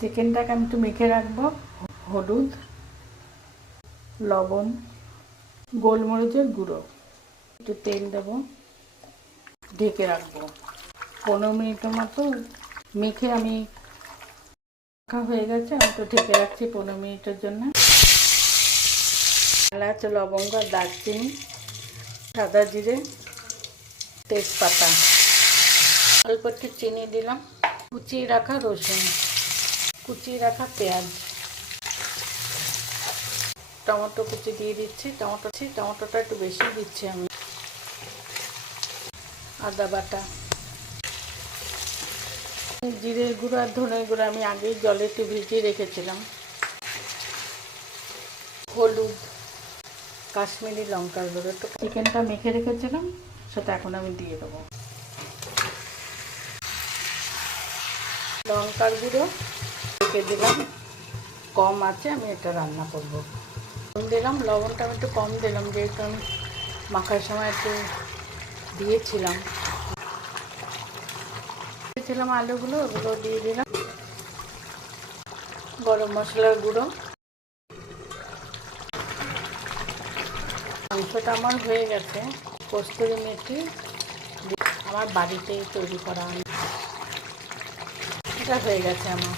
চিকেনটাকে আমি একটু মেখে রাখবো। হলুদ, লবণ, গোলমরিচের গুঁড়ো, একটু তেল দেবো, ঢেকে রাখবো 15 মিনিটের মতো। মেখে আমি রাখা হয়ে গেছে, আমি তো ঢেকে রাখছি 15 মিনিটের জন্য। এলাচ, লবঙ্গ, দারচিনি, সাদা জিরে, তেজপাতা, অল্প একটু চিনি দিলাম, কুচিয়ে রাখা রসুন, কুচিয়ে রাখা পেঁয়াজ, টমেটো কুচি দিয়ে দিচ্ছি। টমেটোটা একটু বেশি দিচ্ছি আমি। আদা বাটা, জিরের গুঁড়ো আর ধনের গুঁড়ো আমি আগেই জলে একটু ভিজিয়ে রেখেছিলাম। হলুদ, কাশ্মীরি লঙ্কার গুঁড়ো, একটু চিকেনটা মেখে রেখেছিলাম সেটা এখন আমি দিয়ে দেবো। লঙ্কার গুঁড়ো রেখে দিলাম, কম আছে, আমি এটা রান্না করব। দিলাম লবণটা আমি একটু কম দিলাম, যেহেতু আমি মাখার সময় একটু দিয়েছিলাম আলুগুলো, ওগুলো দিয়ে দিলাম। গরম মশলার গুঁড়ো। মাংসটা আমার হয়ে গেছে। কস্তুরি মেথি আমার বাড়িতেই তৈরি করা, এটা হয়ে গেছে আমার।